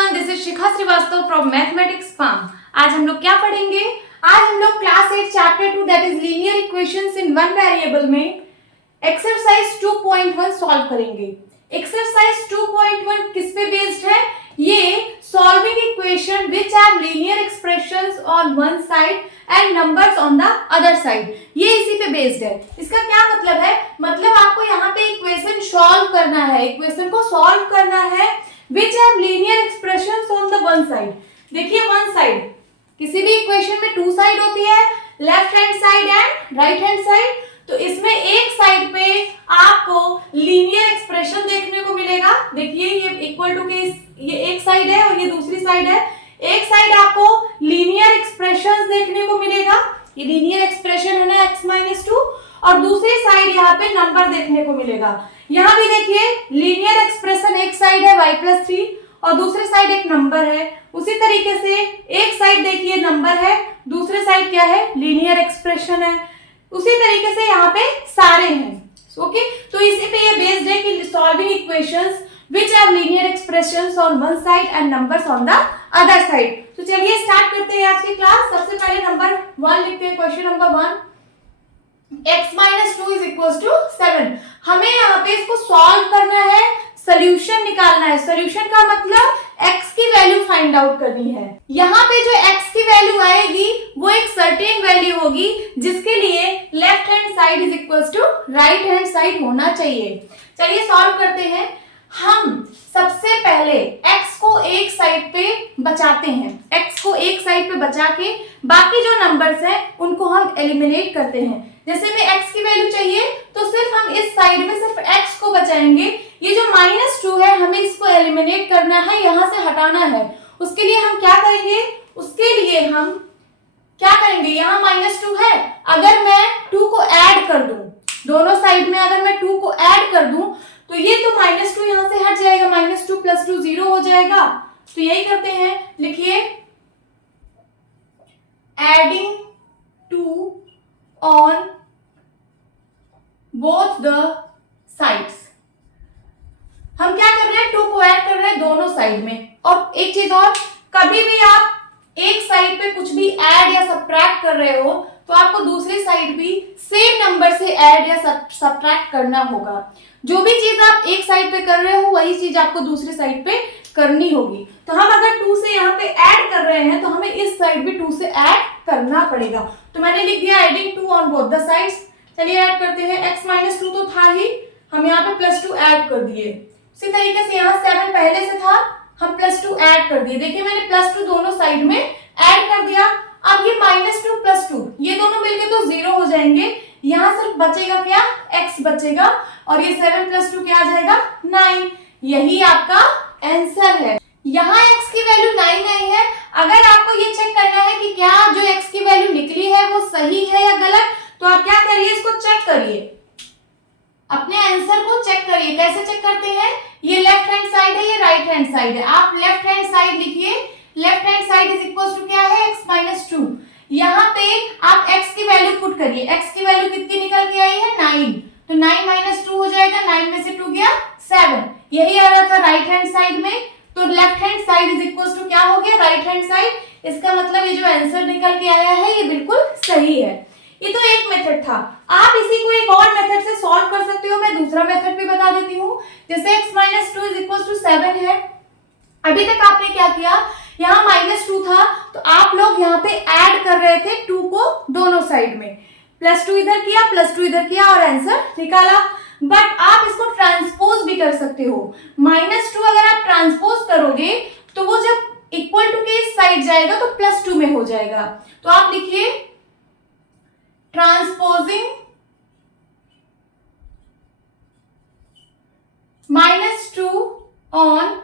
Everyone, this is Shikha Srivastava from mathematics farm. आज हम लोग क्या पढ़ेंगे? आज हम लोग class 8 chapter 2 that is linear equations in one variable में एक्सरसाइज 2.1 सॉल्व करेंगे। एक्सरसाइज 2.1 किस पे बेस्ड है? ये solving equation which have linear expressions on one side and numbers on the other side, ये इसी पे बेस्ड है। इसका क्या मतलब है? मतलब आपको यहाँ पे इक्वेशन सॉल्व करना है, इक्वेशन को सॉल्व करना है विच have linear expressions on the one side. देखिए वन साइड, किसी भी इक्वेशन में टू साइड होती है, left hand side and right hand side. तो इसमें एक साइड पे आपको लीनियर एक्सप्रेशन देखने को मिलेगा। देखिए ये इक्वल टू के ये एक साइड है और ये दूसरी साइड है। एक साइड आपको लीनियर एक्सप्रेशंस देखने को मिलेगा, ये लीनियर एक्सप्रेशन है ना x-2, और दूसरी साइड यहाँ पे नंबर देखने को मिलेगा। यहाँ भी देखिए लीनियर एक्सप्रेशन, एक साइड है y+3 और दूसरी साइड एक नंबर है। उसी तरीके से एक साइड देखिए नंबर है, दूसरी साइड क्या है? लीनियर एक्सप्रेशन है। उसी तरीके से यहाँ पे सारे हैं। ओके, तो इसी पे ये बेस्ड है कि solving equations which have linear expressions on one side and numbers on the other side। तो चलिए स्टार्ट करते हैं आज की क्लास। सबसे पहले नंबर 1 लिखते हैं। Question number 1, x-2 is equals to 7। हमें यहाँ पे इसको सॉल्व करना है, सोल्यूशन निकालना है। सोल्यूशन का मतलब x की वैल्यू फाइंड आउट करनी है। यहाँ पे जो x की वैल्यू आएगी वो एक सर्टेन वैल्यू होगी जिसके लिए left hand side is equals to right hand side होना चाहिए। चलिए सॉल्व करते हैं। हम सबसे पहले x को एक साइड पे बचाते हैं, x को एक साइड पे बचा के बाकी जो नंबर्स हैं उनको हम एलिमिनेट करते हैं। जैसे में x की वैल्यू चाहिए तो सिर्फ हम इस साइड में सिर्फ x को बचाएंगे। ये जो -2 है हमें इसको एलिमिनेट करना है, यहाँ से हटाना है। उसके लिए हम क्या करेंगे? उसके लिए हम क्या करेंगे? यहाँ -2 है, अगर मैं 2 को ऐड कर दूं दोनों साइड में, अगर मैं 2 को ऐड कर दूं तो ये तो -2 यहाँ से हट जाएगा, -2 + 2 0 हो जाएगा। तो यही करते हैं, लिखिए adding 2 on both the sides. हम क्या कर रहे हैं? 2 को ऐड कर रहे हैं दोनों साइड में। और एक चीज और, कभी भी आप एक साइड पे कुछ भी ऐड या सब्ट्रैक्ट कर रहे हो तो आपको दूसरी साइड भी सेम नंबर से ऐड या सब्ट्रैक्ट करना होगा। जो भी चीज आप एक साइड पे कर रहे हो वही चीज आपको दूसरी साइड पे करनी होगी। तो हम अगर 2 से यहाँ पे ऐड कर रहे हैं तो हमें इस साइड भी 2 से ऐड करना पड़ेगा। तो मैंने लिख दिया adding 2 on both the sides. चलिए ऐड करते हैं। x-2 तो था ही, हम यहाँ पे +2 ऐड कर दिए। उसी तरीके से यहाँ 7 पहले से था, हम +2 ऐड कर दिए। देखिए मैंने +2 दोनों साइड में ऐड कर दिया। अब ये -2 + 2 ये दोनों मिलके तो 0 हो जाएंगे। यहाँ सिर्फ बचेगा क्या? x बचेगा और ये 7 + 2 क्या आ जाएगा? 9। यही आपका आंसर है। यहाँ x की वैल्यू 9 आई है। अगर आपको ये चेक करना है कि क्या जो x की वैल्यू निकली है वो सही है या गलत, तो आप क्या करिए? इसको चेक करिए, अपने आंसर को चेक करिए। कैसे चेक करते हैं? ये लेफ्ट हैंड साइड है, ये राइट हैंड साइड है। आप लेफ्ट हैंड साइड लिखिए। Left hand side is equal to क्या है? x-2। यहाँ पे आप x की वैल्यू पुट करिए। x की वैल्यू कितनी निकल के आई है? 9। तो 9 - 2 हो जाएगा, 9 में से 2 गया 7। यही आ रहा था राइट हैंड साइड में। तो left hand side is equal to क्या हो गया? Right hand side. इसका मतलब ये जो आंसर निकल के आया है ये बिल्कुल सही है। ये तो एक मेथड था। आप इसी को एक और मेथड से सॉल्व कर सकते हो। मैं दूसरा मेथड भी बता देती हूँ। जैसे x-2 इज इक्वल टू 7 है। अभी तक आपने क्या किया? यहाँ -2 था तो आप लोग यहाँ पे ऐड कर रहे थे 2 को दोनों साइड में। +2 इधर किया, +2 इधर किया और आंसर निकाला। बट आप इसको ट्रांसपोज भी कर सकते हो। -2 अगर आप ट्रांसपोज करोगे तो वो जब इक्वल टू के इस साइड जाएगा तो +2 में हो जाएगा। तो आप लिखिए transposing -2 on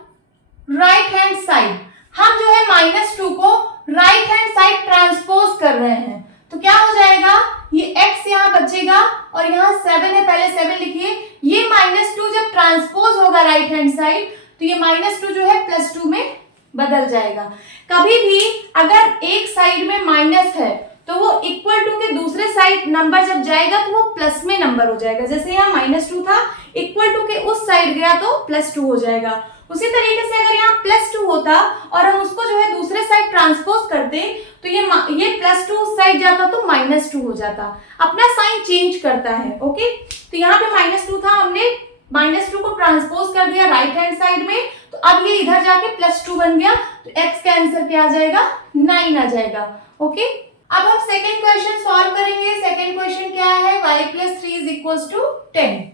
right hand side. हम जो है -2 को राइट हैंड साइड ट्रांसपोज कर रहे हैं तो क्या हो जाएगा? ये x यहाँ बचेगा और यहाँ 7 है, पहले 7 लिखिए। ये -2 जब ट्रांसपोज होगा राइट हैंड साइड तो ये -2 जो है +2 में बदल जाएगा। कभी भी अगर एक साइड में माइनस है तो वो इक्वल टू के दूसरे साइड नंबर जब जाएगा तो वो प्लस में नंबर हो जाएगा। जैसे यहाँ -2 था, इक्वल टू के उस साइड गया तो +2 हो जाएगा। उसी तरीके से अगर यहाँ +2 होता और हम उसको जो है दूसरे साइड ट्रांसपोज करते तो ये +2 उस साइड जाता तो -2 हो जाता, अपना साइन चेंज करता है। ओके, तो यहाँ पे -2 था, हमने -2 को ट्रांसपोज कर दिया राइट हैंड साइड में, तो अब ये इधर जाके +2 बन गया, तो x का आंसर क्या आ जाएगा, 9 आ जाएगा। ओके, अब हम सेकेंड क्वेश्चन सॉल्व करेंगे। सेकेंड क्वेश्चन क्या है, y + 3 = 10।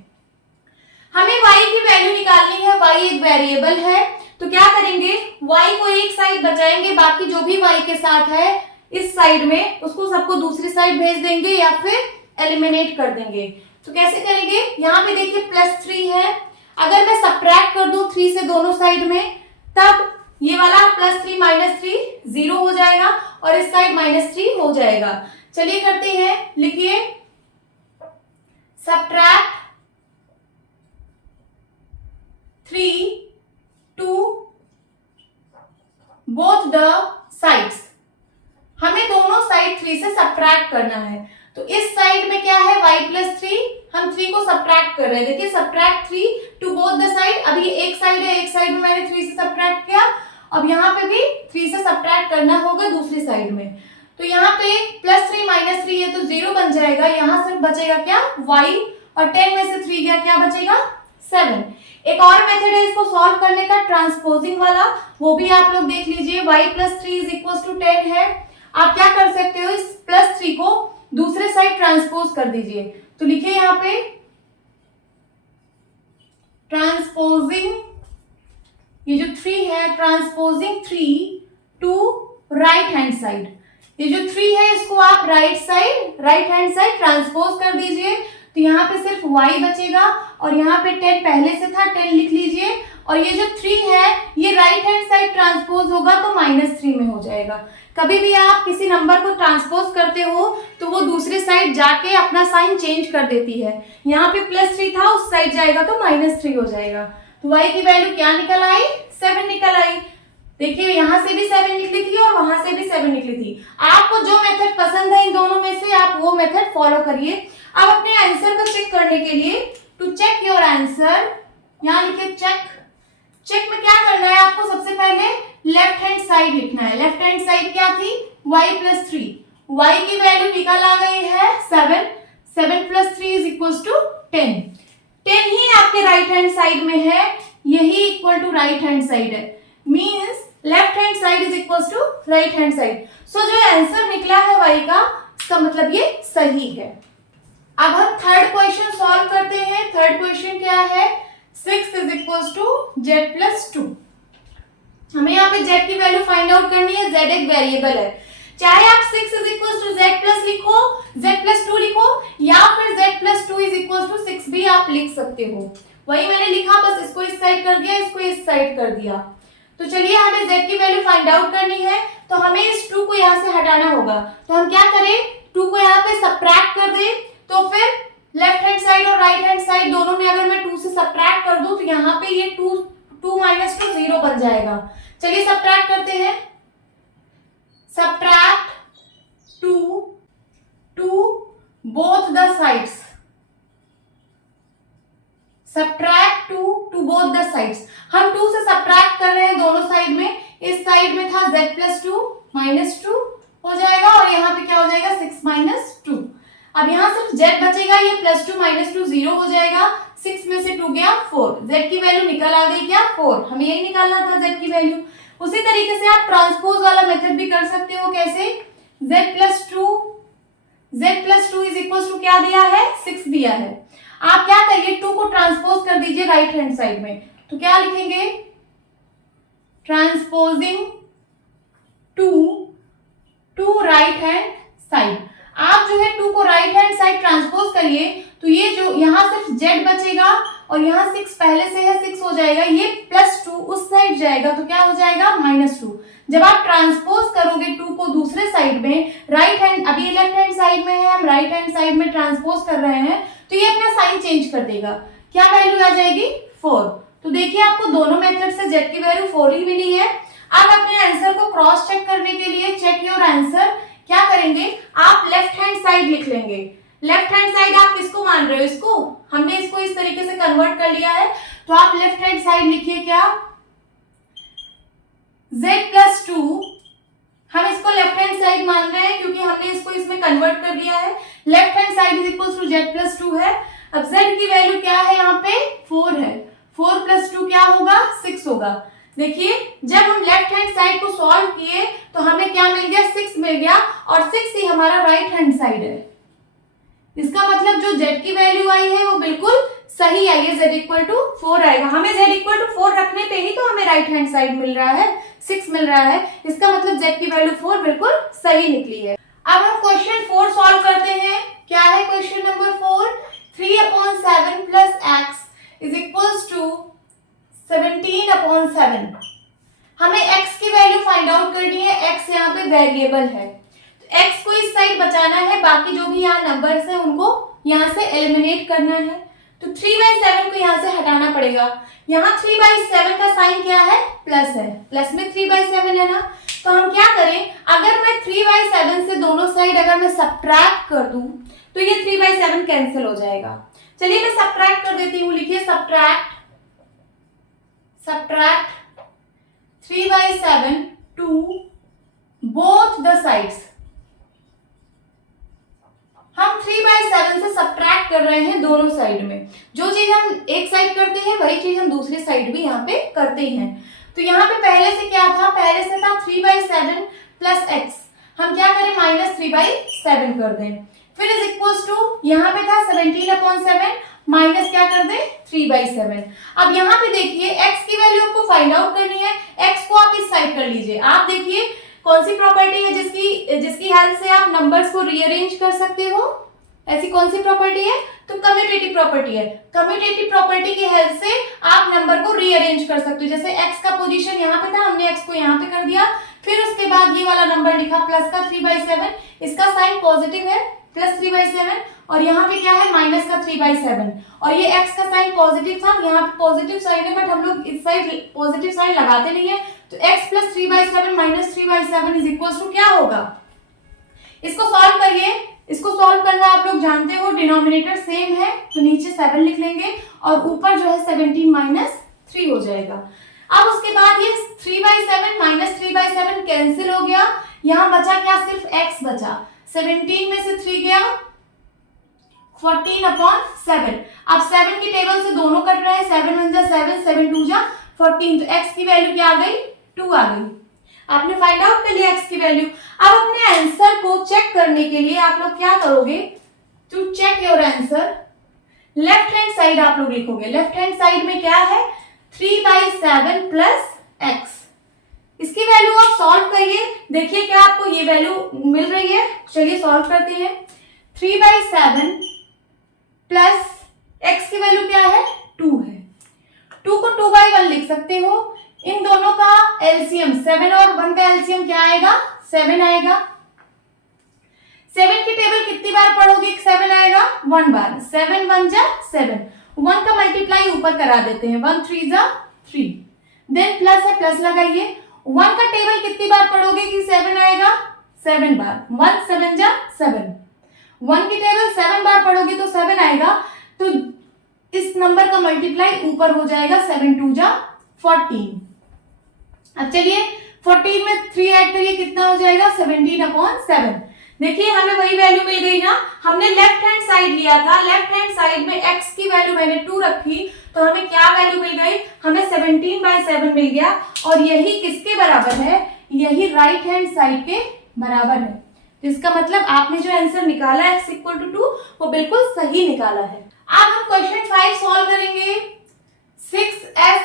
हमें y की वैल्यू निकालनी है, y एक वेरिएबल है, तो क्या करेंगे, y को एक साइड बचाएंगे, बाकी जो भी y के साथ है इस साइड में उसको सबको दूसरी साइड भेज देंगे या फिर एलिमिनेट कर देंगे। तो कैसे करेंगे, यहाँ पे देखिए +3 है, अगर मैं सब्ट्रैक्ट कर दूं 3 से दोनों साइड में, तब ये वाला +3 -3 0 हो जाएगा और इस साइड -3 हो जाएगा। चलिए करते हैं, लिखिए subtract 3 to both the sides। हमें दोनों साइड 3 से सब्ट्रैक्ट करना है, तो इस साइड में क्या है y + 3, हम 3 को सब्ट्रैक्ट कर रहे हैं। देखिए subtract 3 to both the side, अब ये एक साइड है, एक साइड में मैंने 3 से सब्ट्रैक्ट किया, अब यहाँ पे भी 3 से सब्ट्रैक्ट करना होगा दूसरी साइड में, तो यहाँ पे +3 -3 ये तो 0 बन जाएगा, यहाँ सिर्फ बचेगा क्या, y, और 10 में से 3 गया, क्या बचेगा, 7। एक और मेथड है इसको सॉल्व करने का, ट्रांसपोजिंग वाला, वो भी आप लोग देख लीजिए। y + 3 = 10 है, आप क्या कर सकते हो, इस +3 को दूसरे साइड ट्रांसपोज कर दीजिए, तो लिखिए यहाँ पे ट्रांसपोजिंग, ये जो 3 है, transposing 3 to right hand side, ये जो 3 है इसको आप राइट हैंड साइड ट्रांसपोज कर दीजिए, तो यहाँ पे सिर्फ y बचेगा और यहाँ पे 10 पहले से था, 10 लिख लीजिए, और ये जो 3 है ये राइट हैंड साइड ट्रांसपोज होगा तो -3 में हो जाएगा। कभी भी आप किसी नंबर को ट्रांसपोज करते हो तो वो दूसरी साइड जाके अपना साइन चेंज कर देती है, यहाँ पे +3 था, उस साइड जाएगा तो -3 हो जाएगा। तो y की वैल्यू क्या निकल आई, 7 निकल आई। देखिए यहाँ से भी 7 निकली थी और वहां से भी 7 निकली थी। आपको जो मेथड पसंद है इन दोनों में से आप वो मेथड फॉलो करिए। अब अपने आंसर को चेक करने के लिए, टू चेक योर आंसर, यहाँ लिखिए चेक में क्या करना है आपको, सबसे पहले लेफ्ट हैंड साइड लिखना है। लेफ्ट हैंड साइड क्या थी, y + 3, y की वैल्यू निकल आ गई है 7, 7 + 3 = 10, 10 ही आपके राइट हैंड साइड में है, यही equal to right hand side है, means left hand side is equal to right hand side. So जो आंसर निकला है y का, इसका मतलब ये सही है। अब हम थर्ड क्वेश्चन सॉल्व करते हैं। थर्ड क्वेश्चन क्या है, 6 = z + 2। हमें यहाँ पे z की वैल्यू फाइंड आउट करनी है, z एक वेरिएबल है, चाहे आप 6 = z+ लिखो, z + 2 लिखो, या फिर z + 2 = 6 भी आप लिख सकते हो। वही मैंने लिखा, बस इसको इस साइड कर दिया, इसको इस साइड कर दिया। तो चलिए हमें z की वैल्यू फाइंड आउट करनी है, तो हमें इस 2 को यहाँ से हटाना होगा, तो हम क्या करें, 2 को यहाँ पे सब्ट्रैक्ट कर दें, तो फिर लेफ्ट हैंड साइड और राइट हैंड साइड दोनों में अगर मैं 2 से सब्ट्रैक्ट कर दूं तो यहाँ पे ये 2 - 2 0 बन जाएगा। चलिए सब्ट्रैक्ट करते हैं, subtract 2 to both the sides, subtract 2 to both the sides. हम 2 से सब्ट्रैक्ट कर रहे हैं दोनों साइड में, इस साइड में था z + 2 -2 हो जाएगा और यहाँ पे क्या हो जाएगा, 6 - 2। अब यहाँ सिर्फ z बचेगा, ये +2 - 2 0 हो जाएगा, 6 में से 2 गया 4, z की वैल्यू निकल आ गई क्या, 4। हमें यही निकालना था z की वैल्यू। उसी तरीके से आप ट्रांसपोज वाला मेथड भी कर सकते हो, कैसे, z + 2 = क्या दिया है, 6 दिया है। आप क्या करिए, 2 को ट्रांसपोज कर दीजिए राइट हैंड साइड में, तो क्या लिखेंगे, transposing 2 to right hand side. आप जो है 2 को राइट हैंड साइड ट्रांसपोज करिए, तो ये जो यहाँ सिर्फ z बचेगा और यहाँ 6 पहले से है, 6 हो जाएगा, ये +2 उस साइड जाएगा, तो क्या हो जाएगा, -2। जब आप ट्रांसपोज करोगे 2 को दूसरे साइड में, राइट हैंड, अभी लेफ्ट हैंड साइड में है, हम राइट हैंड साइड में ट्रांसपोज कर रहे हैं, तो ये अपना साइन चेंज कर देगा, क्या वैल्यू आ जाएगी, 4। तो देखिए आपको दोनों मेथड से z की वैल्यू 4 ही मिली है। अब अपने आंसर को क्रॉस चेक करने के लिए, चेक योर आंसर, क्या करेंगे, आप लेफ्ट हैंड साइड लिख लेंगे। लेफ्ट हैंड साइड आप किसको मान रहे हो, इसको, हमने इसको इस तरीके से कन्वर्ट कर लिया है, तो आप लेफ्ट हैंड साइड लिखिए क्या, z+2, हम इसको लेफ्ट हैंड साइड मान रहे हैं क्योंकि हमने इसको इसमें कन्वर्ट कर दिया है। Left hand side is equal to z+2 है। अब z की वैल्यू क्या है, यहाँ पे 4 है। 4 + 2 क्या होगा, 6 होगा। देखिए जब हम लेफ्ट हैंड साइड को सॉल्व किए तो हमें क्या मिल गया, 6 मिल गया, और 6 ही हमारा राइट हैंड साइड है। इसका मतलब जो z की वैल्यू आई है वो बिल्कुल सही आई है, z=4 आएगा। हमें z=4 रखने पे ही तो हमें राइट हैंड साइड मिल रहा है, 6 मिल रहा है। इसका मतलब z की वैल्यू 4 बिल्कुल सही निकली है। अब हम क्वेश्चन 4 सॉल्व करते हैं। क्या है क्वेश्चन नंबर 4? 3/7 + x = 17/7। हमें x की वैल्यू फाइंड आउट करनी है। x यहाँ पे वेरिएबल है, तो x को इस साइड बचाना है, बाकी जो भी यहाँ नंबर्स है उनको यहाँ से एलिमिनेट करना है। तो 3/7 को यहाँ से हटाना पड़ेगा। यहाँ 3/7 का साइन क्या है, प्लस है, प्लस में 3/7 है ना। तो हम क्या करें, अगर मैं 3/7 से दोनों साइड अगर मैं सब्ट्रैक्ट कर दूं तो ये 3/7 कैंसिल हो जाएगा। चलिए मैं सब्ट्रैक्ट कर देती हूँ। लिखिए subtract 3/7 to both the sides. हम 3/7 से सब्ट्रैक्ट कर रहे हैं दोनों साइड में। जो चीज हम एक साइड करते हैं वही चीज हम दूसरी साइड भी यहाँ पे करते हैं। तो यहाँ पे पहले से क्या था, पहले से था 3/7 + x। हम क्या करें, -3/7 कर दें। फिर इज इक्वल्स टू यहाँ पे था 17/7 माइनस क्या कर दें, 3/7। अब यहाँ पे देखिए x की वैल्यू आपको फाइंड आउट करनी है। x को आप इस साइड कर लीजिए। आप देखिए कौन सी प्रॉपर्टी है जिसकी हेल्प से आप नंबर्स को रीअरेंज कर सकते हो। ऐसी कौन सी प्रॉपर्टी है, तो कम्यूटेटिव प्रॉपर्टी है। कम्यूटेटिव प्रॉपर्टी की हेल्प से आप नंबर को रीअरेंज कर सकते हो। जैसे x का पोजीशन यहाँ पे था, हमने x को यहाँ पे कर दिया, फिर उसके बाद ये वाला नंबर लिखा प्लस का 3/7, इसका साइन पॉजिटिव है प्लस 3/7, और यहाँ पे क्या है माइनस का 3/7, और ये x का साइन पॉजिटिव था, यहाँ पे पॉजिटिव साइन है, बट हम लोग इस साइड पॉजिटिव साइन लगाते नहीं है। तो x + 3/7 - 3/7 इज इक्वल टू क्या होगा, इसको सॉल्व करिए। इसको सॉल्व करना आप लोग जानते हो, डिनोमिनेटर सेम है तो नीचे 7 लिख लेंगे और ऊपर जो है 17 - 3 हो जाएगा। अब उसके बाद ये 3/7 - 3/7 कैंसिल हो गया। यहाँ बचा क्या, सिर्फ x बचा। 17 में से 3 गया, 14/7। अब 7 की टेबल से दोनों कट रहे हैं, 7 × 1 = 7, 7 × 2 = 14। तो x की वैल्यू क्या आ गई, 2 आ गई। आपने फाइंड आउट कर लिया x की वैल्यू। अब अपने आंसर को चेक करने के लिए आप लोग क्या करोगे, to check your answer left hand side आप लोग लिखोगे। लेफ्ट हैंड साइड में क्या है, 3/7 + x। इसकी वैल्यू आप सॉल्व करिए, देखिए क्या आपको ये वैल्यू मिल रही है। चलिए सॉल्व करते हैं। 3/7 + x की वैल्यू क्या है, 2 है। 2 को 2/1 लिख सकते हो। इन दोनों का एलसीएम 7 और 1 का एलसीएम क्या आएगा, 7 आएगा। 7 की टेबल कितनी बार पढ़ोगे, 7 आएगा 1 बार। 7 × 1 = 7। 1 का मल्टीप्लाई ऊपर करा देते हैं, 1 × 3 = 3। देन प्लस है, प्लस लगाइए। 1 का टेबल कितनी बार पढ़ोगे कि 7 आएगा, 7 बार। 1 × 7 = 7। 1 की टेबल 7 बार पढ़ोगे तो 7 आएगा, तो इस नंबर का मल्टीप्लाई ऊपर हो जाएगा, 7 × 2 = 14। अब चलिए 14 में 3 ऐड करिए, कितना हो जाएगा, 17/7। देखिए हमें वही वैल्यू मिल गई ना। हमने लेफ्ट हैंड साइड लिया था, लेफ्ट हैंड साइड में x की वैल्यू मैंने 2 रखी, तो हमें क्या वैल्यू मिल गई, हमें 17/7 मिल गया। और यही किसके बराबर है, यही राइट हैंड साइड के बराबर है। तो इसका मतलब आपने जो आंसर निकाला x = 2 वो बिल्कुल सही निकाला है। अब हम क्वेश्चन 5 सॉल्व करेंगे। 6x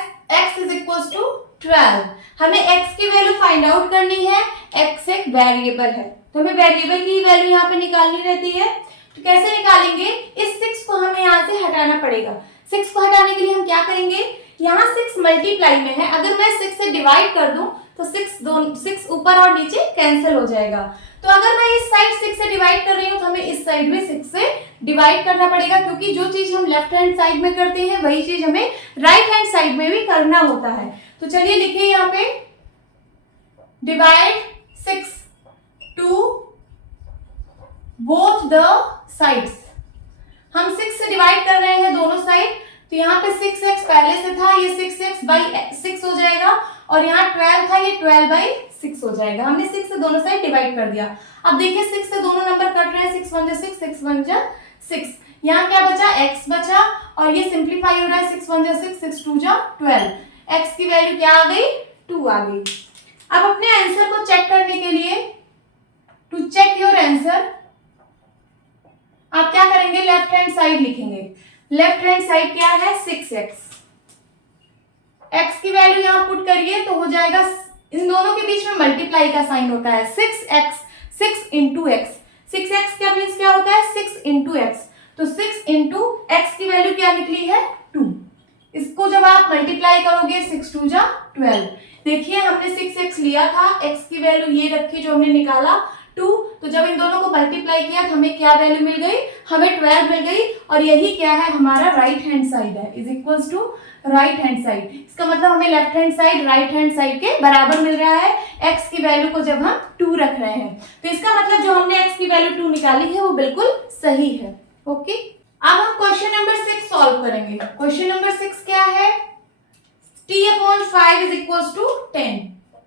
= 12। हमें x की वैल्यू फाइंड आउट करनी है। x एक वेरिएबल है, तो हमें वेरिएबल की वैल्यू यहाँ पे निकालनी रहती है। तो कैसे निकालेंगे, इस 6 को हमें यहाँ से हटाना पड़ेगा। 6 को हटाने के लिए हम क्या करेंगे, यहाँ 6 मल्टीप्लाई में है, अगर मैं 6 से डिवाइड कर दूं तो 6 ऊपर और नीचे कैंसिल हो जाएगा। तो अगर मैं इस साइड 6 से डिवाइड कर रही हूँ तो हमें इस साइड में 6 से डिवाइड करना पड़ेगा, क्योंकि जो चीज हम लेफ्ट हैंड साइड में करते हैं वही चीज हमें राइट हैंड साइड में भी करना होता है। तो चलिए लिखिए यहाँ पे, divide 6 to both the sides. हम 6 से डिवाइड कर रहे हैं दोनों साइड, तो यहाँ पे 6x पहले से था, ये 6x/6 हो जाएगा, और यहाँ 12 था, ये 12/6 हो जाएगा। हमने 6 से दोनों साइड डिवाइड कर दिया। अब देखिए 6 से दोनों नंबर कट रहे हैं, 6 1 जा 6, 6 1 जा 6। यहाँ क्या बचा, x बचा, और ये सिंप्लीफाई हो रहा है, 6 1 जा 6, 6 2 जा 12। x की वैल्यू क्या आ गई, 2 आ गई। अब अपने आंसर को चेक करने के लिए, टू चेक योर आंसर, आप क्या करेंगे, लेफ्ट हैंड साइड लिखेंगे। लेफ्ट हैंड साइड क्या है, 6x। x की वैल्यू यहां पुट करिए तो हो जाएगा, इन दोनों के बीच में मल्टीप्लाई का साइन होता है, 6x, 6 इंटू एक्स। 6x क्या मीन्स क्या होता है, 6 इंटू एक्स। तो 6 इंटू एक्स की वैल्यू क्या निकली है, 2। इसको जब आप मल्टीप्लाई करोगे, 6 2 जा 12। देखिए हमने 6x लिया था, x की वैल्यू ये रखी जो हमने निकाला 2, तो जब इन दोनों को मल्टीप्लाई किया तो हमें क्या वैल्यू मिल गई, हमें 12 मिल गई। और यही क्या है, हमारा राइट हैंड साइड है, is equals to right hand side. इसका मतलब हमें left hand side right hand side के बराबर मिल रहा है x की वैल्यू को जब हम 2 रख रहे हैं। तो इसका मतलब जो हमने x की वैल्यू 2 निकाली है वो बिल्कुल सही है। ओके, अब हम क्वेश्चन नंबर 6 सॉल्व करेंगे। क्वेश्चन नंबर 6 क्या है, t/5 is equals to 10।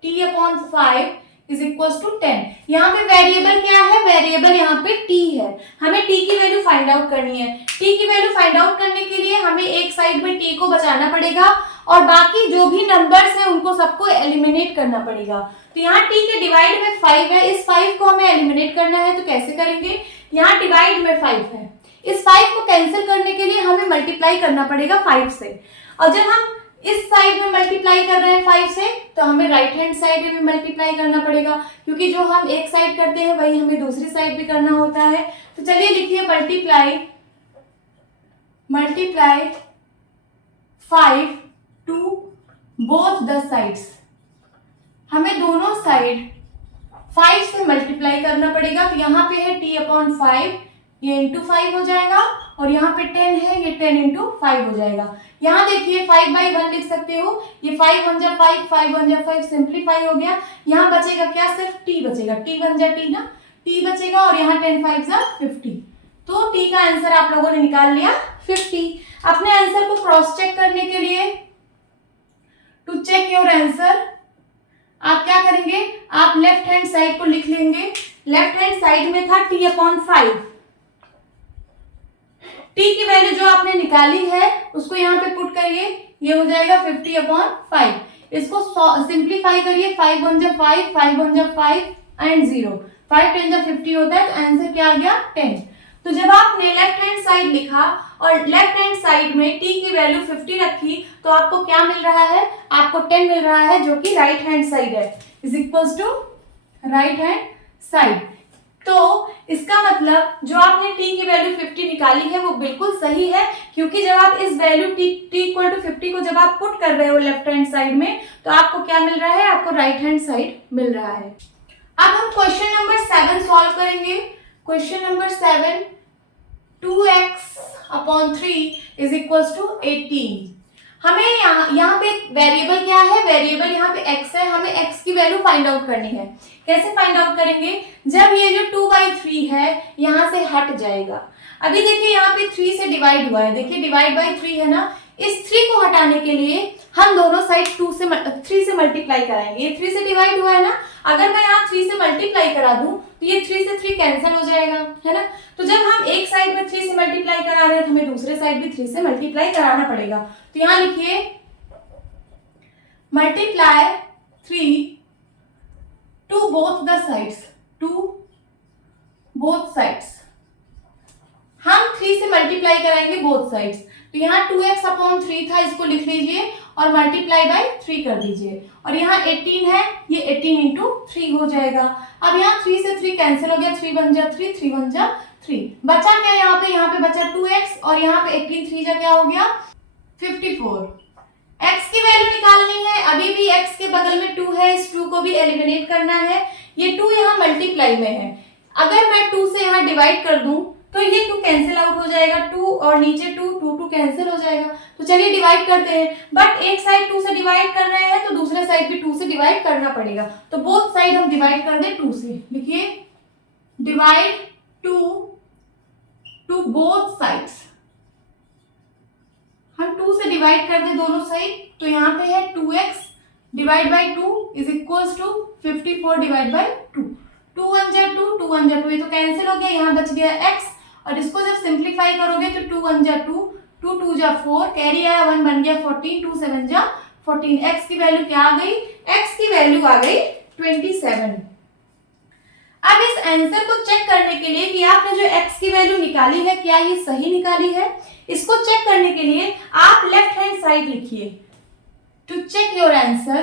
t/5 is equals to 10। यहाँ पे वेरिएबल क्या है, वेरिएबल यहाँ पे t है। हमें t की वैल्यू फाइंड आउट करनी है। t की वैल्यू फाइंड आउट करने के लिए हमें एक साइड में t को बचाना पड़ेगा और बाकी जो भी नंबर्स हैं उनको सबको एलिमिनेट करना पड़ेगा। तो यहाँ t के डिवाइड में 5 है, इस 5 को हमें एलिमिनेट करना है। तो कैसे करेंगे, यहाँ डिवाइड में 5 है, इस 5 को कैंसिल करने के लिए हमें मल्टीप्लाई करना पड़ेगा 5 से। और जब हम इस साइड में मल्टीप्लाई कर रहे हैं 5 से, तो हमें राइट हैंड साइड में भी मल्टीप्लाई करना पड़ेगा, क्योंकि जो हम एक साइड करते हैं वही हमें दूसरी साइड भी करना होता है। तो चलिए लिखिए, multiply 5 to both the sides. हमें दोनों साइड 5 से मल्टीप्लाई करना पड़ेगा। तो यहाँ पे है t/5, ये इंटू 5 हो जाएगा, और यहाँ पे 10 है, ये 10 इंटू 5 हो जाएगा। यहाँ देखिए 5/1 लिख सकते हो, ये 5 1 जा 5, 5 1 जा 5 सिंप्लीफाई हो गया। यहाँ बचेगा क्या, सिर्फ t बचेगा, t 1 जा t ना, t बचेगा, और यहाँ 10 5 जा 50। तो t का आंसर आप लोगों ने निकाल लिया 50। अपने आंसर को क्रॉस चेक करने के लिए, टू चेक योर आंसर, आप क्या करेंगे, आप लेफ्ट हैंड साइड को लिख लेंगे। लेफ्ट हैंड साइड में था t/5, t की वैल्यू जो आपने निकाली है उसको यहाँ पे पुट करिए, ये हो जाएगा 50/5। इसको सिंप्लीफाई करिए, 5 1 जा 5, 5 1 जा 5 एंड 0, 5 10 जा 50 होता है। तो आंसर क्या आ गया, 10। तो जब आपने लेफ्ट हैंड साइड लिखा और लेफ्ट हैंड साइड में t की वैल्यू 50 रखी, तो आपको क्या मिल रहा है, आपको 10 मिल रहा है, जो कि राइट हैंड साइड है, is equals to right hand side. तो इसका मतलब जो आपने t की वैल्यू 50 निकाली है वो बिल्कुल सही है, क्योंकि जब आप इस वैल्यू t इक्वल टू 50 को जब आप पुट कर रहे हो लेफ्ट हैंड साइड में, तो आपको क्या मिल रहा है, आपको राइट हैंड साइड मिल रहा है। अब हम क्वेश्चन नंबर 7 सॉल्व करेंगे। Question number 7, 2x/3 is equals to 18। हमें यहाँ पे वेरिएबल क्या है, वेरिएबल यहाँ पे x है, हमें x की वैल्यू फाइंड आउट करनी है। कैसे फाइंड आउट करेंगे, जब ये जो 2/3 है यहाँ से हट जाएगा। अभी देखिए यहाँ पे 3 से डिवाइड हुआ है, देखिए डिवाइड बाई 3 है ना, इस 3 को हटाने के लिए हम दोनों साइड 3 से मल्टीप्लाई कराएंगे। ये 3 से डिवाइड हुआ है ना, अगर मैं यहाँ 3 से मल्टीप्लाई करा दूं तो ये 3 से 3 कैंसिल हो जाएगा, है ना। तो जब हम एक साइड में 3 से मल्टीप्लाई करा रहे हैं तो हमें दूसरे साइड भी 3 से मल्टीप्लाई कराना पड़ेगा। तो यहाँ लिखिए multiply 3 to both the sides, to both sides. हम 3 से मल्टीप्लाई कराएंगे बोथ साइड्स। तो यहाँ 2x/3 था, इसको लिख लीजिए और मल्टीप्लाई बाय 3 कर दीजिए, और यहाँ 18 है, ये 18 इंटू 3 हो जाएगा। अब यहाँ 3 से 3 कैंसिल हो गया, 3 1 जा 3, 3 1 जा 3, बचा क्या यहाँ पे बचा 2x, और यहाँ पे 18 3 जा क्या हो गया 54। x की वैल्यू निकालनी है, अभी भी x के बगल में 2 है, इस 2 को भी एलिमिनेट करना है। ये 2 यहाँ मल्टीप्लाई में है, अगर मैं 2 से यहाँ डिवाइड कर दूं तो ये 2 कैंसिल आउट हो जाएगा, 2 और नीचे 2, 2 कैंसिल हो जाएगा। तो चलिए डिवाइड करते हैं, बट एक साइड 2 से डिवाइड कर रहे हैं तो दूसरे साइड भी 2 से डिवाइड करना पड़ेगा। तो बोथ साइड हम डिवाइड कर दें 2 से, लिखिए डिवाइड 2 टू बोथ साइड्स। हम 2 से डिवाइड कर दें दोनों साइड, तो यहाँ पे है 2x divide by 2 is equals to 54 divide by 2। 2 1 जा 2, 2 1 जा 2, ये तो कैंसिल हो गया, यहाँ बच गया x। और इसको जब सिंप्लीफाई करोगे तो 2 1 जा 2, 2 2 जा 4, कैरी आया 1 बन गया 14, 2 7 जा 14। x की वैल्यू क्या आ गई? x की वैल्यू आ गई 27। अब इस आंसर को चेक करने के लिए कि आपने जो x की वैल्यू निकाली है क्या ये सही निकाली है, इसको चेक करने के लिए आप लेफ्ट हैंड साइड लिखिए। To check your answer,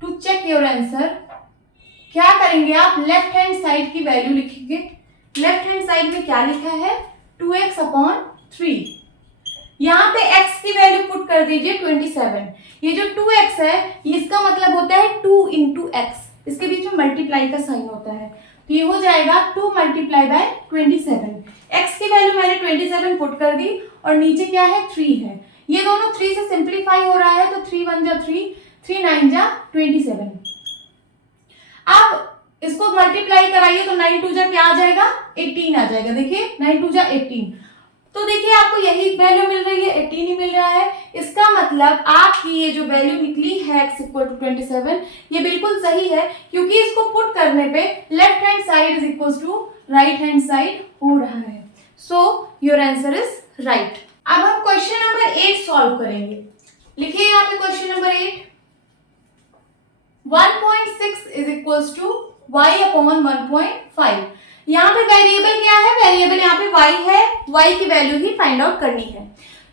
to check your answer क्या करेंगे आप? लेफ्ट हैंड साइड की वैल्यू लिखेंगे। लेफ्ट हैंड साइड में क्या लिखा है? 2x upon 3। यहाँ पे x की वैल्यू पुट कर दीजिए 27। ये जो 2x है इसका मतलब होता है 2 इंटू एक्स, इसके बीच में मल्टीप्लाई का साइन होता है, तो ये हो जाएगा 2 मल्टीप्लाई बाय 27। x की वैल्यू मैंने 27 पुट कर दी और नीचे क्या है? 3 है। ये दोनों 3 से सिंप्लीफाई हो रहा है तो 3 1 जा 3, 3 9 जा 27। अब इसको मल्टीप्लाई कराइए तो 9 2 जा क्या आ जाएगा? 18 आ जाएगा। देखिए 9 2 जा 18, तो देखिए आपको यही वैल्यू मिल रही है, 18 ही मिल रहा है। इसका मतलब आपकी ये जो वैल्यू निकली है x इक्वल टू 27, ये बिल्कुल सही है, क्योंकि इसको पुट करने पे left hand side is equal to right hand side हो रहा है। So your answer is right. अब हम क्वेश्चन नंबर 8 सॉल्व करेंगे। लिखिए यहाँ पे question number 8, 1.6 is equal to y upon 1.5। यहाँ पे वेरिएबल क्या है? वेरिएबल यहाँ पे y है, y की वैल्यू ही फाइंड आउट करनी है।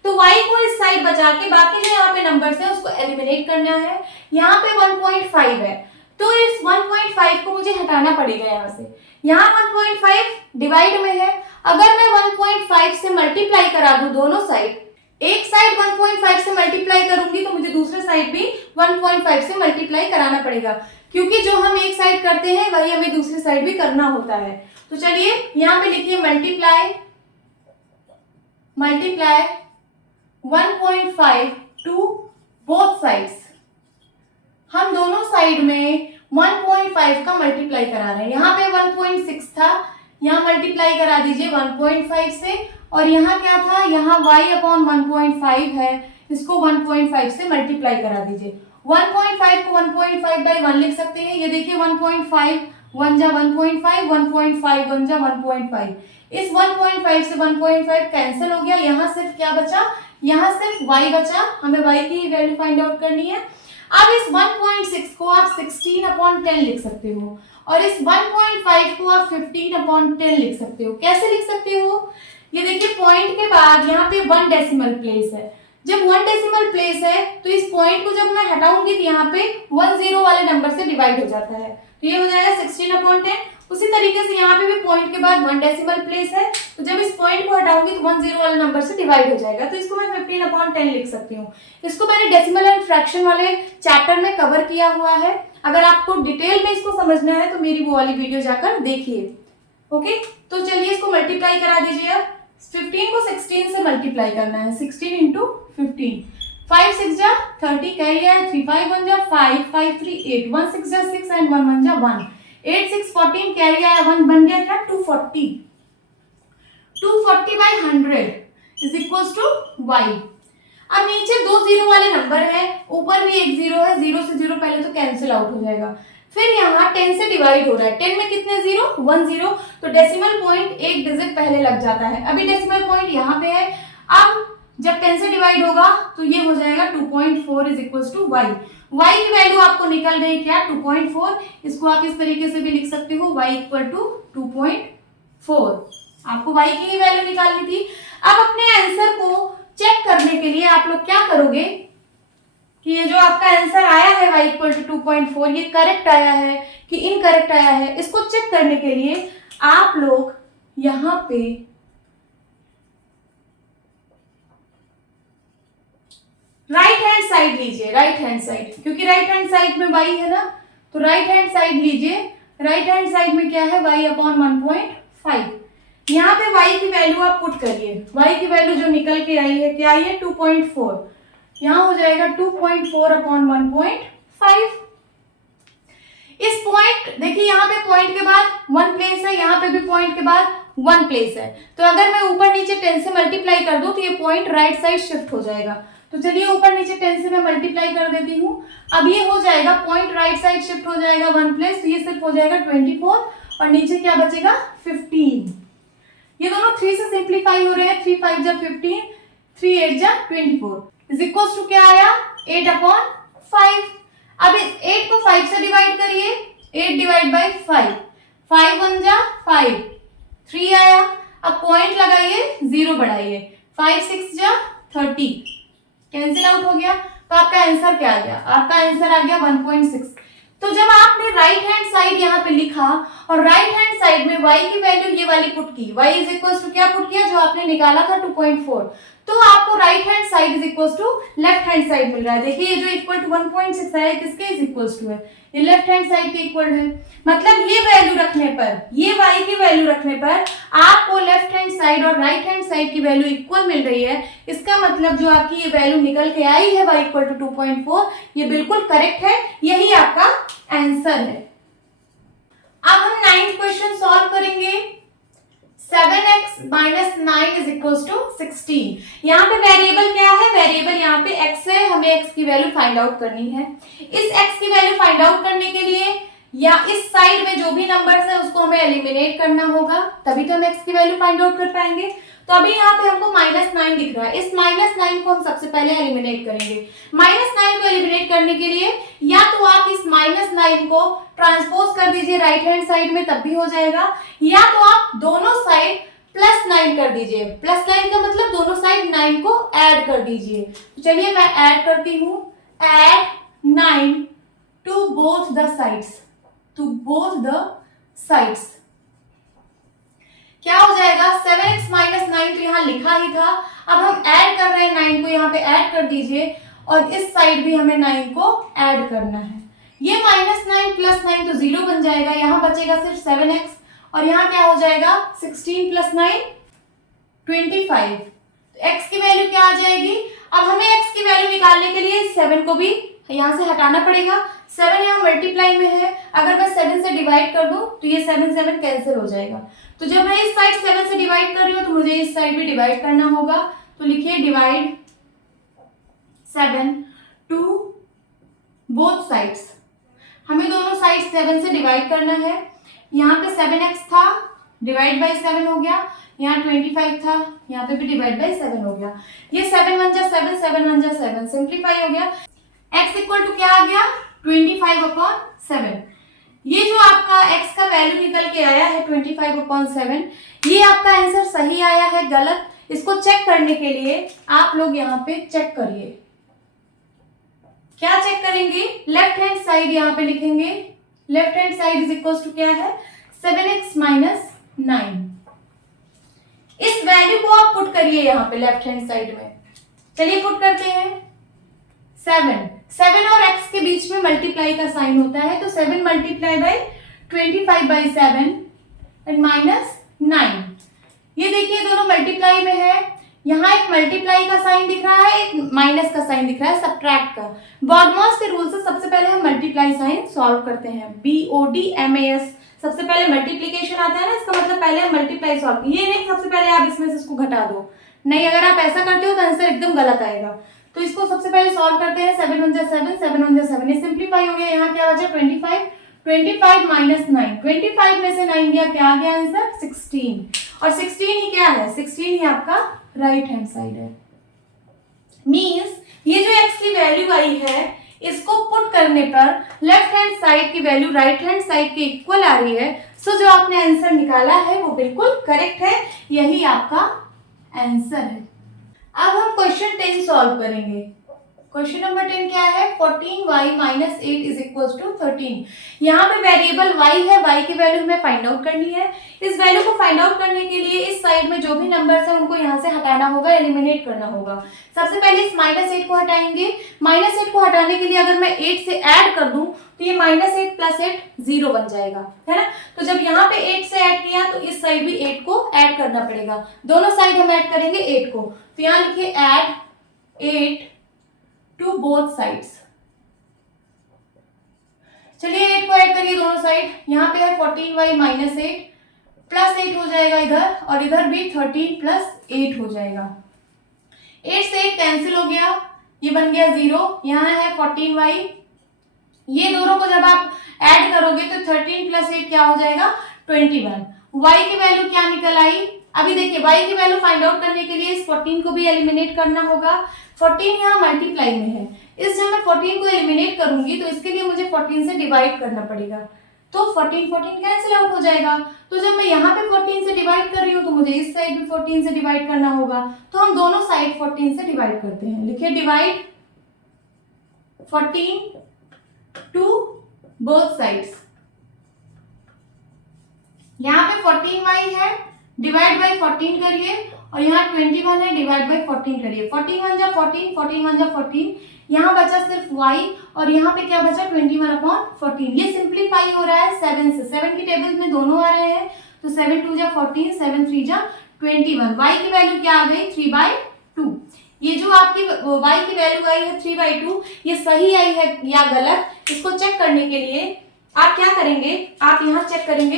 तो y को इस साइड बचा के बाकी जो यहाँ पे नंबर्स है उसको एलिमिनेट करना है। यहाँ पे 1.5 है तो इस 1.5 को मुझे हटाना पड़ेगा यहाँ से। यहाँ 1.5 डिवाइड में है, अगर मैं 1.5 से मल्टीप्लाई करा दूं दोनों साइड, एक साइड 1.5 से मल्टीप्लाई करूंगी तो मुझे दूसरे साइड भी 1.5 से मल्टीप्लाई कराना पड़ेगा, क्योंकि जो हम एक साइड करते हैं वही हमें दूसरी साइड भी करना होता है। तो चलिए यहाँ पे लिखिए मल्टीप्लाई 1.5 टू बोथ साइड्स। हम दोनों साइड में 1.5 का मल्टीप्लाई करा रहे हैं। यहाँ पे 1.6 था, यहाँ मल्टीप्लाई करा दीजिए 1.5 से, और यहाँ क्या था? यहाँ y अपॉन 1.5 है, इसको 1.5 से मल्टीप्लाई करा दीजिए। 1.5 को 1.5 बाई 1 लिख सकते हैं। ये देखिए 1.5 1 जा 1.5, 1.5 1 जा 1.5। इस 1.5 से 1.5 कैंसिल हो गया, यहाँ सिर्फ क्या बचा? यहाँ सिर्फ y बचा। हमें y की वैल्यू फाइंड आउट करनी है। अब इस 1.6 को आप 16 अपॉन 10 लिख सकते हो और इस 1.5 को आप 15 अपॉन 10 लिख सकते हो। कैसे लिख सकते हो? ये देखिए पॉइंट के बाद यहाँ पे 1 डेसिमल प्लेस है। जब 1 डेसिमल प्लेस है तो इस पॉइंट को जब मैं हटाऊंगी तो यहाँ पे 1 0 वाले नंबर से डिवाइड हो जाता है, तो ये हो जाएगा 16 अपॉन 10। उसी तरीके से यहाँ पे भी पॉइंट के बाद 1 डेसिमल प्लेस है, तो जब इस पॉइंट को हटाऊंगी तो 1 0 वाले नंबर से डिवाइड हो जाएगा, तो इसको मैं 15 अपॉन 10 लिख सकती हूँ। इसको मैंने डेसिमल एंड फ्रैक्शन वाले चैप्टर में कवर किया हुआ है। अगर आपको डिटेल में इसको समझना है तो मेरी वो वाली वीडियो जाकर देखिए। ओके, तो चलिए इसको मल्टीप्लाई करा दीजिए। अब 15 को 16 से मल्टीप्लाई करना है, 16 इंटू 15, 5 6 जा 30, कैरी है 3 5 1 जा 5, 5 3 8, 1 6 जा 6 एंड 1 1 जा 1, 8 6 14, कैरी आया 1, बन गया क्या? 240। 240 बाई 100 इज इक्वल टू y। अब नीचे 2 जीरो वाले नंबर है, ऊपर भी एक जीरो है, जीरो से जीरो पहले तो कैंसिल आउट हो जाएगा। फिर यहाँ 10 से डिवाइड हो रहा है, 10 में कितने जीरो? 1 जीरो, तो डेसिमल पॉइंट एक डिजिट पहले लग जाता है। अभी डेसिमल पॉइंट यहाँ पे है, अब जब 10 से डिवाइड होगा तो ये हो जाएगा 2.4 is equal to y। y की वैल्यू आपको निकल गई क्या? 2.4। इसको आप इस तरीके से भी लिख सकते हो, y इक्वल टू 2.4। आपको y की ही वैल्यू निकालनी थी। अब अपने आंसर को चेक करने के लिए आप लोग क्या करोगे कि ये जो आपका आंसर आया है y इक्वल टू 2.4, ये करेक्ट आया है कि इनकरेक्ट आया है, इसको चेक करने के लिए आप लोग यहाँ पे राइट हैंड साइड लीजिए। राइट हैंड साइड, क्योंकि राइट हैंड साइड में y है ना, तो राइट हैंड साइड लीजिए। राइट हैंड साइड में क्या है? y upon 1.5। यहाँ पे y की वैल्यू आप पुट करिए। y की वैल्यू जो निकल के आई है क्या आई है? 2.4। यहाँ हो जाएगा 2.4 अपॉन 1.5। इस पॉइंट देखिए, यहाँ पे पॉइंट के बाद 1 प्लेस है, यहाँ पे भी पॉइंट के बाद 1 प्लेस है, तो अगर मैं ऊपर नीचे 10 से मल्टीप्लाई कर दूं तो ये पॉइंट राइट साइड शिफ्ट हो जाएगा। तो चलिए ऊपर नीचे 10 से मैं मल्टीप्लाई कर देती हूँ। अब ये हो जाएगा, पॉइंट राइट साइड शिफ्ट हो जाएगा 1 प्लस, तो ये सिर्फ हो जाएगा 24 और नीचे क्या बचेगा 15। ये दोनों 3 से सिंप्लीफाई हो रहे हैं, 3 5 जा 15, 3 8 जा 24 इज इक्वल टू क्या आया 8/5। अब इस 8 को 5 से डिवाइड करिए, 8 डिवाइड बाई 5, 5 1 जा 5, 3 आया। अब पॉइंट लगाइए, 0 बढ़ाइए, 5 6 जा 30, कैंसिल आउट हो गया। तो आपका आंसर क्या आ गया, आपका आंसर आ गया 1.6। तो जब आपने राइट हैंड साइड यहाँ पे लिखा और राइट हैंड साइड में y की वैल्यू ये वाली पुट की, y इज इक्वल टू क्या पुट किया, जो आपने निकाला था 2.4, तो आपको right hand side is equal to left hand side मिल रहा है। देखिए ये जो इक्वल टू 1.6 है किसके इज इक्वल टू है, ये लेफ्ट हैंड साइड के इक्वल है। मतलब ये वैल्यू रखने पर, ये y की वैल्यू रखने पर आपको लेफ्ट हैंड साइड और राइट हैंड साइड की वैल्यू इक्वल मिल रही है। इसका मतलब जो आपकी ये वैल्यू निकल के आई है y इक्वल टू 2.4, ये बिल्कुल करेक्ट है, यही आपका आंसर है। अब हम 9th क्वेश्चन सॉल्व करेंगे। 7x minus 9 is equal to 16। यहाँ पे वेरिएबल क्या है, वेरिएबल यहाँ पे x है, हमें x की वैल्यू फाइंड आउट करनी है। इस x की वैल्यू फाइंड आउट करने के लिए या इस साइड में जो भी नंबर्स है उसको हमें एलिमिनेट करना होगा, तभी तो हम x की वैल्यू फाइंड आउट कर पाएंगे। तो अभी यहाँ पे हमको -9 दिख रहा है, इस -9 को हम सबसे पहले एलिमिनेट करेंगे। -9 को एलिमिनेट करने के लिए या तो आप इस -9 को ट्रांसपोज कर दीजिए राइट हैंड साइड में, तब भी हो जाएगा, या तो आप दोनों साइड +9 कर दीजिए। +9 का मतलब दोनों साइड 9 को ऐड कर दीजिए। तो चलिए मैं ऐड करती हूँ, add 9 to both the sides, to both the sides. क्या हो जाएगा 7x माइनस 9 तो यहाँ लिखा ही था, अब हम ऐड कर रहे हैं 9 को, यहाँ पे ऐड कर दीजिए और इस साइड भी हमें 9 को ऐड करना है। ये -9 + 9 तो 0 बन जाएगा, यहाँ बचेगा सिर्फ 7x और यहाँ क्या हो जाएगा 16 + 9 25। तो x की वैल्यू क्या आ जाएगी, अब हमें x की वैल्यू निकालने के लिए 7 को भी यहाँ से हटाना पड़ेगा। 7 यहाँ मल्टीप्लाई में है, अगर मैं 7 से डिवाइड कर दूं तो ये 7 7 कैंसिल हो जाएगा। तो जब मैं इस साइड 7 से डिवाइड कर रही हूँ तो मुझे इस साइड भी डिवाइड करना होगा। तो लिखिए डिवाइड 7 टू बोथ साइड्स, हमें दोनों साइड 7 से डिवाइड करना है। यहाँ पे 7x था, डिवाइड बाई 7 हो गया, यहाँ 25 था, यहाँ पे भी डिवाइड बाई 7 हो गया। ये 7 1 जा 7, 7 1 जा 7, सिंप्लीफाई हो गया। x इक्वल टू क्या आ गया 25/7। ये जो आपका x का वैल्यू निकल के आया है 25/7, ये आपका आंसर सही आया है गलत, इसको चेक करने के लिए आप लोग यहाँ पे चेक करिए। क्या चेक करेंगे, लेफ्ट हैंड साइड यहाँ पे लिखेंगे, left hand side is equal to क्या है 7x माइनस 9। इस वैल्यू को आप पुट करिए यहाँ पे लेफ्ट हैंड साइड में। चलिए पुट करते हैं। 7 और x के बीच में मल्टीप्लाई का साइन होता है, तो 7 मल्टीप्लाई बाई 25/7 एंड -9। ये देखिए दोनों मल्टीप्लाई में है, यहाँ एक मल्टीप्लाई का साइन दिख रहा है, एक माइनस का साइन दिख रहा है, सब्ट्रैक्ट का। बॉडमॉस के रूल से सबसे पहले हम मल्टीप्लाई साइन सॉल्व करते हैं, BODMAS। सबसे पहले मल्टीप्लीकेशन आता है ना, इसका मतलब पहले हम मल्टीप्लाई सॉल्व, ये नहीं सबसे पहले आप इसमें से इसको घटा दो, नहीं, अगर आप ऐसा करते हो तो आंसर एकदम गलत आएगा। तो इसको सबसे पहले सॉल्व करते हैं। 7 1 जा 7, 7 1 जा 7, ये सिंप्लीफाई हो गया। यहाँ क्या बचा 25, 25 माइनस 9, 25 में से 9 गया, क्या आ गया आंसर 16। और 16 ही क्या है, 16 ही आपका राइट हैंड साइड है। मींस ये जो x की वैल्यू आई है, इसको पुट करने पर लेफ्ट हैंड साइड की वैल्यू राइट हैंड साइड के इक्वल आ रही है। सो जो आपने आंसर निकाला है वो बिल्कुल करेक्ट है, यही आपका आंसर है। अब हम क्वेश्चन 10 सॉल्व करेंगे। क्वेश्चन नंबर 10 क्या है, 14y minus 8 is equal to 13। यहाँ पे वेरिएबल y है, y की वैल्यू हमें फाइंड आउट करनी है। इस वैल्यू को फाइंड आउट करने के लिए इस साइड में जो भी नंबर्स हैं उनको यहाँ से हटाना होगा, एलिमिनेट करना होगा। सबसे पहले इस -8 को हटाएंगे। -8 को हटाने के लिए अगर मैं 8 से ऐड कर दूं तो ये -8 + 8 0 बन जाएगा, है ना। तो जब यहाँ पे 8 से ऐड किया तो इस साइड भी 8 को ऐड करना पड़ेगा, दोनों साइड हम ऐड करेंगे 8 को। तो यहाँ लिखिए ऐड 8 टू बोथ साइड्स। चलिए 8 को ऐड करिए दोनों साइड। यहाँ पे है 14y माइनस 8 प्लस 8 हो जाएगा इधर, और इधर भी 13 + 8 हो जाएगा। 8 से 8 कैंसिल हो गया, ये बन गया 0, यहाँ है 14y, ये दोनों को जब आप ऐड करोगे तो 13 प्लस 8 क्या हो जाएगा 21। y की वैल्यू क्या निकल आई, अभी देखिए y की वैल्यू फाइंड आउट करने के लिए इस 14 को भी एलिमिनेट करना होगा। 14 यहाँ मल्टीप्लाई में है, इस जब मैं 14 को एलिमिनेट करूंगी तो इसके लिए मुझे 14 से डिवाइड करना पड़ेगा, तो 14 कैंसिल आउट हो जाएगा। तो जब मैं यहाँ पे 14 से डिवाइड कर रही हूँ तो मुझे इस साइड भी 14 से डिवाइड करना होगा, तो हम दोनों साइड 14 से डिवाइड करते हैं। लिखिए डिवाइड 14 टू बोथ साइड्स। यहाँ पे 14y है, डिवाइड बाई 14 करिए, और यहाँ 21 है, डिवाइड बाई 14 करिए। 14 1 जा 14, 14 1 जा 14, यहाँ बचा सिर्फ y, और यहाँ पे क्या बचा 21/14। ये सिंप्लीफाई हो रहा है 7 से, 7 की टेबल में दोनों आ रहे हैं, तो 7 2 जा 14, 7 3 जा 21। y की वैल्यू क्या आ गई 3/2। ये जो आपकी y की वैल्यू आई है 3/2, ये सही आई है या गलत, इसको चेक करने के लिए आप क्या करेंगे, आप यहाँ चेक करेंगे,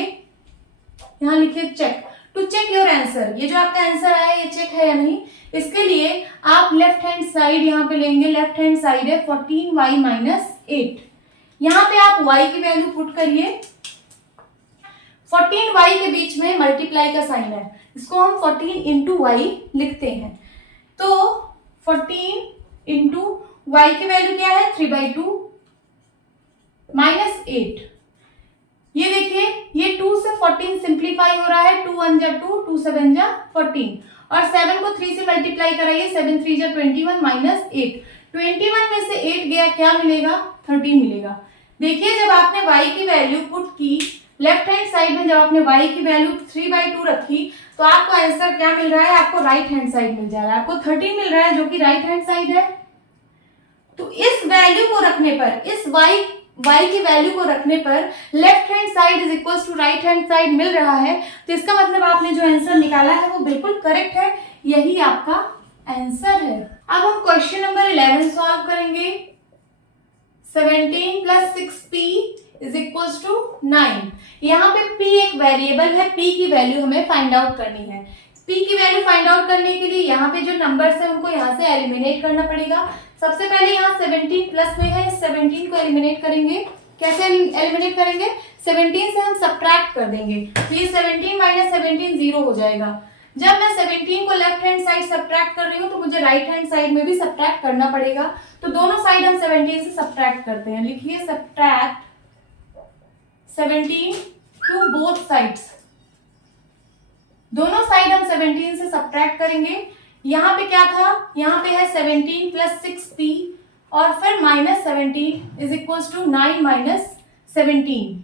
यहाँ लिखिए check, to check your answer. ये जो आपका आंसर आया ये चेक है या नहीं, इसके लिए आप लेफ्ट हैंड साइड यहाँ पे लेंगे, लेफ्ट हैंड साइड है 14y माइनस 8। यहाँ पे आप y की वैल्यू पुट करिए, 14y के बीच में मल्टीप्लाई का साइन है, इसको हम 14 इंटू वाई लिखते हैं। तो 14 इंटू वाई की वैल्यू क्या है 3/2 माइनस 8। ये देखिए ये 2 से 14 सिंप्लीफाई हो रहा है, 2 1 जा 2, 2 7 जा 14, और 7 को 3 से मल्टीप्लाई कराइए, 7 3 जा 21 माइनस 8। 21 में से 8 गया, क्या मिलेगा 13 मिलेगा। देखिए जब आपने y की वैल्यू पुट की लेफ्ट हैंड साइड में, जब आपने y की वैल्यू 3/2 रखी, तो आपको आंसर क्या मिल रहा है, आपको राइट हैंड साइड मिल जा रहा है, आपको 13 मिल रहा है जो कि राइट हैंड साइड है। तो इस वैल्यू को रखने पर, इस y की वैल्यू को रखने पर left hand side is equal to right hand side मिल रहा है, तो इसका मतलब आपने जो आंसर निकाला है वो बिल्कुल करेक्ट है, यही आपका आंसर है। अब हम क्वेश्चन नंबर 11 सॉल्व करेंगे। 17 plus 6p is equal to 9। यहाँ पे p एक वेरिएबल है, p की वैल्यू हमें फाइंड आउट करनी है। p की वैल्यू फाइंड आउट करने के लिए यहाँ पे जो नंबर्स है उनको यहाँ से एलिमिनेट करना पड़ेगा। सबसे पहले यहाँ 17 प्लस में है, 17 को एलिमिनेट करेंगे। कैसे एलिमिनेट करेंगे, 17 से हम सब्ट्रैक्ट कर देंगे, तो ये 17 माइनस 17 0 हो जाएगा। जब मैं 17 को लेफ्ट हैंड साइड सब्ट्रैक्ट कर रही हूँ तो मुझे राइट हैंड साइड में भी सब्ट्रैक्ट करना पड़ेगा, तो दोनों साइड हम 17 से सब्ट्रैक्ट करते हैं। लिखिए सब्ट्रैक्ट 17 टू बोथ साइड्स। दोनों साइड हम 17 से सब्ट्रैक्ट करेंगे। यहाँ पे क्या था, यहाँ पे है 17 प्लस 6p और फिर minus 17 is equal to 9 minus 17।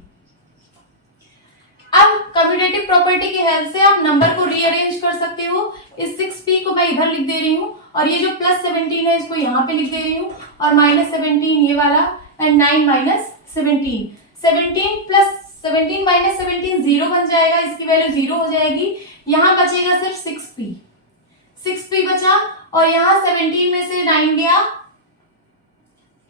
अब कम्यूटेटिव प्रॉपर्टी की हेल्प से आप नंबर को रीअरेंज कर सकते हो। इस 6p को मैं इधर लिख दे रही हूँ, और ये जो प्लस 17 है इसको यहाँ पे लिख दे रही हूँ, और माइनस 17 ये वाला, एंड 9 माइनस 17। 17 प्लस 17 माइनस 17 0 बन जाएगा, इसकी वैल्यू 0 हो जाएगी। यहाँ बचेगा सिर्फ 6p बचा, और यहाँ 17 में से 9 गया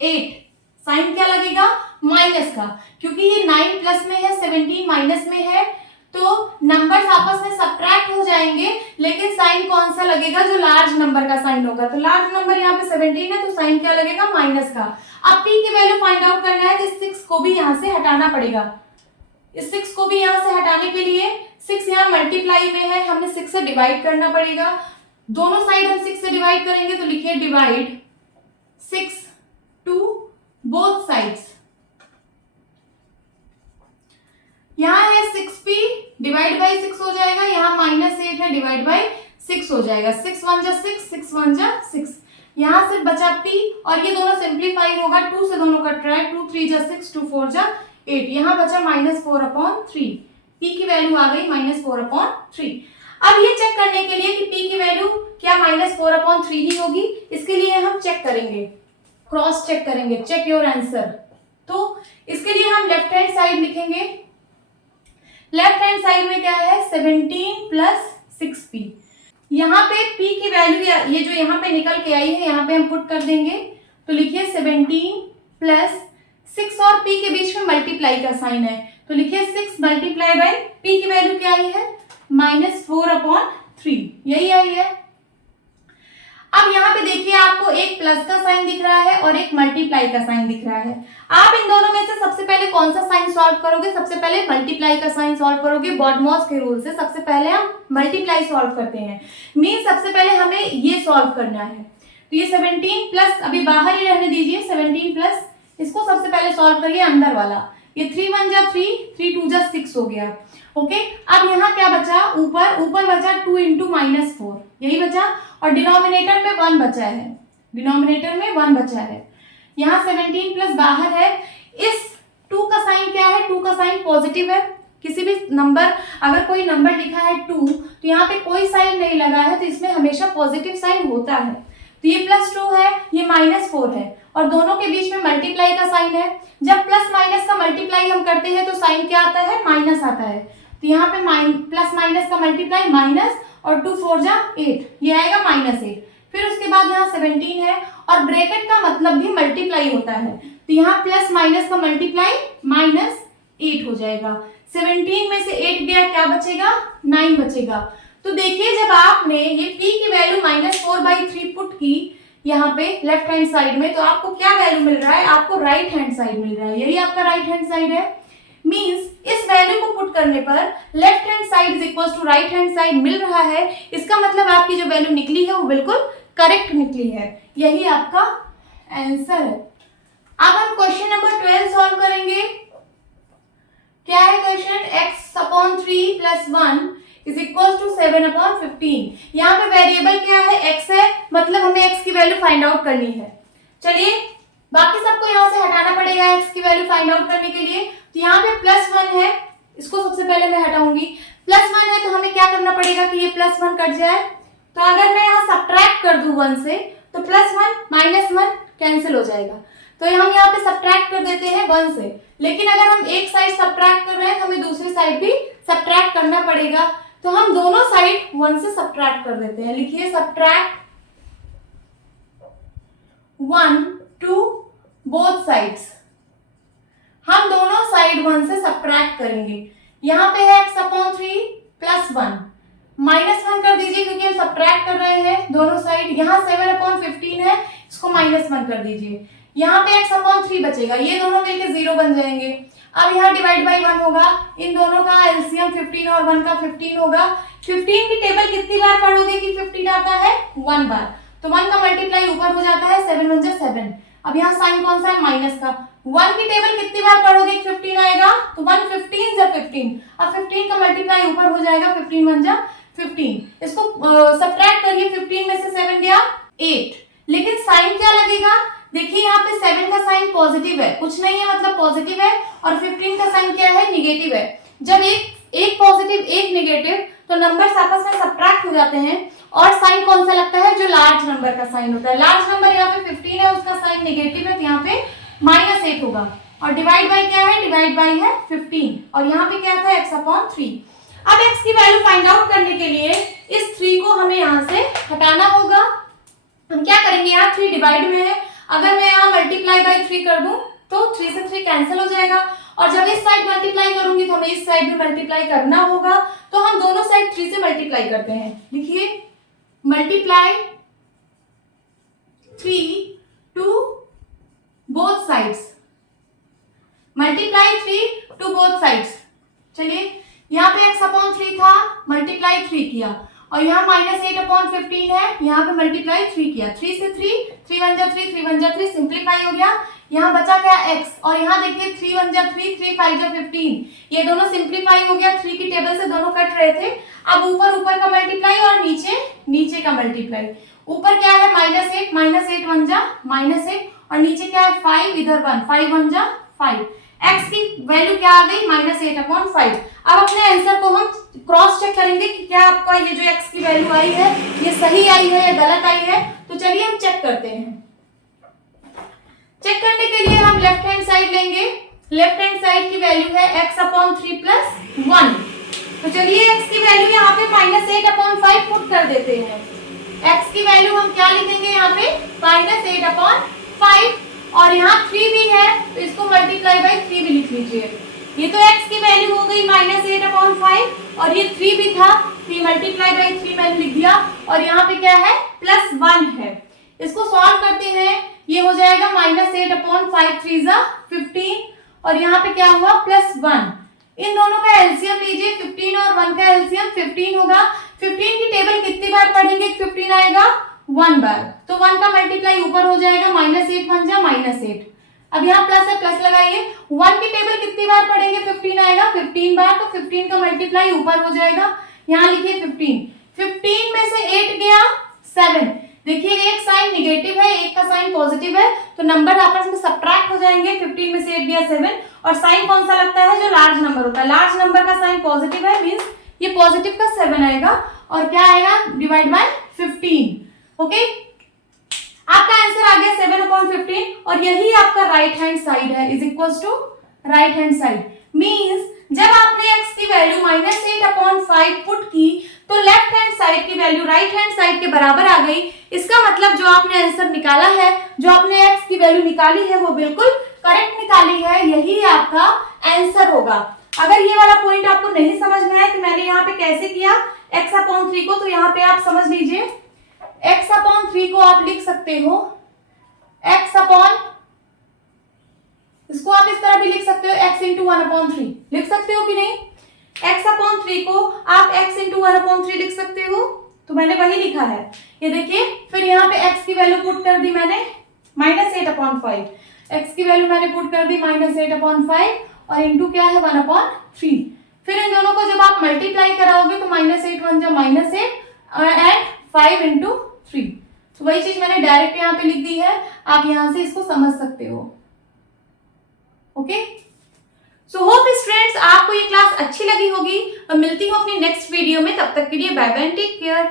8। साइन क्या लगेगा, माइनस का, क्योंकि ये 9 प्लस में है 17 माइनस में है, तो नंबर्स आपस में सब्ट्रैक्ट हो जाएंगे, लेकिन साइन कौन सा लगेगा, जो लार्ज नंबर का साइन होगा। तो लार्ज नंबर यहाँ पे 17 है, तो साइन क्या लगेगा, माइनस का। अब p की वैल्यू फाइंड आउट करना है, तो इस 6 को भी यहाँ से हटाना पड़ेगा। इस 6 को भी यहाँ से हटाने के लिए 6 यहाँ मल्टीप्लाई में है, हमें 6 से डिवाइड करना पड़ेगा। दोनों साइड हम 6 से डिवाइड करेंगे, तो लिखिए डिवाइड 6 टू बोथ साइड्स। यहाँ है 6p डिवाइड बाई 6 हो जाएगा, यहाँ माइनस 8 है डिवाइड बाई 6 हो जाएगा। 6 1 जा 6, 6 1 जा 6। यहाँ सिर्फ बचा p, और ये दोनों सिंप्लीफाई होगा, 2 से दोनों कट रहा है, 2 3 जा 6, 2 4 जा 8। यहाँ बचा -4/3। p की वैल्यू आ गई -4/3। अब ये चेक करने के लिए कि p की वैल्यू क्या -4/3 ही होगी, इसके लिए हम चेक करेंगे, क्रॉस चेक करेंगे, चेक योर आंसर। तो इसके लिए हम लेफ्ट हैंड साइड लिखेंगे। लेफ्ट हैंड साइड में क्या है, 17 प्लस 6p। यहाँ पे p की वैल्यू ये जो यहाँ पे निकल के आई है, यहाँ पे हम पुट कर देंगे, तो लिखिए 17 प्लस 6, और p के बीच में मल्टीप्लाई का साइन है, तो लिखिए 6 मल्टीप्लाई बाई p की वैल्यू क्या आई है, -4/3, यही आई है। अब यहाँ पे देखिए आपको एक प्लस का साइन दिख रहा है और एक मल्टीप्लाई का साइन दिख रहा है। आप इन दोनों में से सबसे पहले कौन सा साइन सॉल्व करोगे? सबसे पहले मल्टीप्लाई का साइन सॉल्व करोगे। बॉडमॉस के रूल से सबसे पहले हम मल्टीप्लाई सॉल्व करते हैं। मीन सबसे पहले हमें ये सॉल्व करना है। तो ये 17 प्लस, अभी बाहर ही रहने दीजिए, 17 प्लस इसको सबसे पहले सॉल्व करिए अंदर वाला। ये 3 1 जा 3, 3 2 जा 6 हो गया। ओके, अब यहाँ क्या बचा? ऊपर बचा 2 इंटू -4, यही बचा। और डिनोमिनेटर में 1 बचा है, डिनोमिनेटर में 1 बचा है। यहाँ 17 प्लस बाहर है। इस 2 का साइन क्या है? 2 का साइन पॉजिटिव है। किसी भी नंबर, अगर कोई नंबर लिखा है 2 तो यहाँ पे कोई साइन नहीं लगा है तो इसमें हमेशा पॉजिटिव साइन होता है। तो ये +2 है, ये -4 है और दोनों के बीच में मल्टीप्लाई का साइन है। जब प्लस माइनस का मल्टीप्लाई हम करते हैं तो साइन क्या आता है? माइनस आता है। तो यहाँ पे प्लस माइनस का मल्टीप्लाई माइनस और 2 4 जा 8, ये आएगा -8। फिर उसके बाद यहाँ 17 है और ब्रैकेट का मतलब भी मल्टीप्लाई होता है। तो यहाँ प्लस माइनस का मल्टीप्लाई -8 हो जाएगा। 17 में से 8 गया, क्या बचेगा? 9 बचेगा। तो देखिए जब आपने ये p की वैल्यू -4/3 पुट की यहाँ पे लेफ्ट हैंड साइड में, तो आपको क्या वैल्यू मिल रहा है? आपको राइट हैंड साइड मिल रहा है। यही आपका राइट हैंड साइड है। मींस इस वैल्यू को पुट करने पर left hand side is equal to right hand side मिल रहा है। इसका मतलब आपकी जो वैल्यू निकली है वो बिल्कुल करेक्ट निकली है। यही आपका आंसर है। अब हम क्वेश्चन नंबर 12 सॉल्व करेंगे। क्या है question? x/3 + 1 is equal to 7/15। यहाँ पे वेरिएबल क्या है? x है, मतलब हमें x की वैल्यू फाइंड आउट करनी है। चलिए बाकी सबको यहाँ से हटाना पड़ेगा x की वैल्यू फाइंड आउट करने के लिए। तो यहाँ पे +1 है, इसको सबसे पहले मैं हटाऊंगी। +1 है तो हमें क्या करना पड़ेगा कि ये +1 कट जाए। तो अगर मैं यहाँ सब्ट्रैक्ट कर दूं 1 से तो +1 -1 कैंसिल हो जाएगा। तो हम यहाँ पे सब्ट्रैक्ट कर देते हैं 1 से। लेकिन अगर हम एक साइड सब्ट्रैक्ट कर रहे हैं तो हमें दूसरी साइड भी सब्ट्रैक्ट करना पड़ेगा। तो हम दोनों साइड 1 से सब्ट्रैक्ट कर देते हैं। लिखिए सब्ट्रैक्ट 1 टू बोथ साइड्स। हम दोनों साइड 1 से सब्ट्रैक्ट करेंगे। यहाँ पे है x/3 + 1, -1 कर दीजिए क्योंकि हम सब्ट्रैक्ट कर रहे हैं दोनों साइड। यहाँ 7/15 है, इसको -1 कर दीजिए। यहाँ पे x/3 बचेगा, ये दोनों मिलके 0 बन जाएंगे। अब यहाँ डिवाइड बाई 1 होगा, इन दोनों का एलसीएम 15 और 1 का 15 होगा। 15 की टेबल कितनी बार पढ़ोगे कि 15 आता है? 1 बार। तो 1 का मल्टीप्लाई ऊपर हो जाता है, 7 1 जा 7। अब यहाँ साइन कौन सा है? माइनस का। 1 की टेबल कितनी बार पढ़ोगे? 15 आएगा, तो 1 15 जा 15। अब 15 का मल्टीप्लाई ऊपर हो जाएगा, 15 1 जा 15। इसको सब्ट्रैक्ट करिए, 15 में से 7 गया 8। लेकिन साइन क्या लगेगा? देखिए यहाँ पे 7 का साइन पॉजिटिव है, कुछ नहीं है मतलब पॉजिटिव है, और 15 का साइन क्या है? निगेटिव है। जब एक पॉजिटिव एक निगेटिव तो नंबर्स आपस में सब्ट्रैक्ट हो जाते हैं और साइन कौन सा लगता है? जो लार्ज नंबर का साइन होता है। लार्ज नंबर यहाँ पे 15 है, उसका साइन निगेटिव है, तो यहाँ पे -8 होगा। और डिवाइड बाई क्या है? डिवाइड बाई है 15 और यहाँ पे क्या था? x/3। अब x की वैल्यू फाइंड आउट करने के लिए इस 3 को हमें यहाँ से हटाना होगा। हम क्या करेंगे? यहाँ 3 डिवाइड में है, अगर मैं यहाँ मल्टीप्लाई बाई 3 कर दूं तो 3 से 3 कैंसिल हो जाएगा। और जब इस साइड मल्टीप्लाई करूंगी तो हमें इस साइड भी मल्टीप्लाई करना होगा। तो हम दोनों साइड 3 से मल्टीप्लाई करते हैं। लिखिए multiply 3 to both sides, multiply 3 to both sides. चलिए यहाँ पे x/3 था, मल्टीप्लाई 3 किया, और यहाँ -8/15 है, यहाँ पे मल्टीप्लाई 3 किया। 3 से 3 1 जा 3, 3 1 जा 3, सिंप्लीफाई हो गया। यहाँ बचा क्या? x। और यहाँ देखिए 3 1 जा 3, 3 5 जा 15, ये दोनों सिंप्लीफाई हो गया। 3 की टेबल से दोनों कट रहे थे। अब ऊपर का मल्टीप्लाई और नीचे का मल्टीप्लाई। ऊपर क्या है? -8, -8 1 जा -8, और नीचे क्या है? 5, इधर 1, 5 1 जा 5। x की वैल्यू क्या आ गई? -8/5। अब अपने आंसर को हम क्रॉस चेक करेंगे कि क्या आपका ये जो x की वैल्यू आई है ये सही आई है या गलत आई है। तो चलिए हम चेक करते हैं। चेक करने के लिए हम लेफ्ट हैंड साइड लेंगे। लेफ्ट हैंड साइड की वैल्यू है x/3 + 1। तो चलिए x की वैल्यू यहाँ पे -8/5 पुट कर देते हैं। x की वैल्यू हम क्या लिखेंगे? यहाँ पे -8/5, और यहाँ 3 भी है तो इसको मल्टीप्लाई बाई 3 भी लिख लीजिए। ये तो x की वैल्यू हो गई -8/5, और ये 3 भी था, 3 मल्टीप्लाई बाई 3 मैंने लिख दिया, और यहाँ पे क्या है? +1 है। इसको सॉल्व करते हैं, ये हो जाएगा -8/5 3 15 और यहाँ पे क्या हुआ +1। इन दोनों का एलसीएम लीजिए, 15 और 1 का एलसीएम 15 होगा। 15 की टेबल कितनी बार पढ़ेंगे 15 आएगा 1 बार, तो 1 का मल्टीप्लाई ऊपर हो जाएगा, -8 1 जा -8। अब यहाँ प्लस है, प्लस लगाइए। 1 की टेबल कितनी बार पढ़ेंगे 15 आएगा 15 बार, तो 15 का मल्टीप्लाई ऊपर हो जाएगा, यहाँ लिखिए 15। 15 में से 8 गया 7। देखिए एक साइन निगेटिव है, एक का साइन पॉजिटिव है, तो नंबर आपस में सब्ट्रैक्ट हो जाएंगे। 15 में से 8 गया 7 और साइन कौन सा लगता है, जो लार्ज नंबर होता है। लार्ज नंबर का साइन पॉजिटिव है, मींस ये पॉजिटिव का 7 आएगा और क्या आएगा डिवाइड बाय 15। ओके, आपका आंसर आ गया 7/15 और यही आपका राइट हैंड साइड है, is equals to right hand side. Means जब आपने x की वैल्यू -8/5 पुट की तो लेफ्ट हैंड साइड की वैल्यू राइट हैंड साइड के बराबर आ गई। इसका मतलब जो आपने आंसर निकाला है, जो आपने x की वैल्यू निकाली है, वो बिल्कुल करेक्ट निकाली है, यही आपका आंसर होगा। अगर ये वाला पॉइंट आपको नहीं समझ में आया कि मैंने यहाँ पे कैसे किया x/3 को, तो यहाँ पे आप समझ लीजिए x/3 को आप लिख सकते हो इसको आप इस तरह भी लिख सकते हो x × 1/3 लिख सकते हो कि नहीं। x/3 को आप x × 1/3 लिख सकते हो, तो मैंने वही लिखा है, ये देखिए। फिर यहाँ पे x की वैल्यू पुट कर दी मैंने -8/5, x की वैल्यू मैंने पुट कर दी -8/5 और इंटू क्या है 1/3। फिर इन दोनों को जब आप मल्टीप्लाई कराओगे तो -8 1 जा -8 एंड 5 × 3, तो वही चीज मैंने डायरेक्ट यहाँ पे लिख दी है, आप यहाँ से इसको समझ सकते हो। ओके, सो होप स्टूडेंट्स आपको ये क्लास अच्छी लगी होगी और मिलती हूँ अपनी नेक्स्ट वीडियो में। तब तक के लिए बाय बाय, टेक केयर।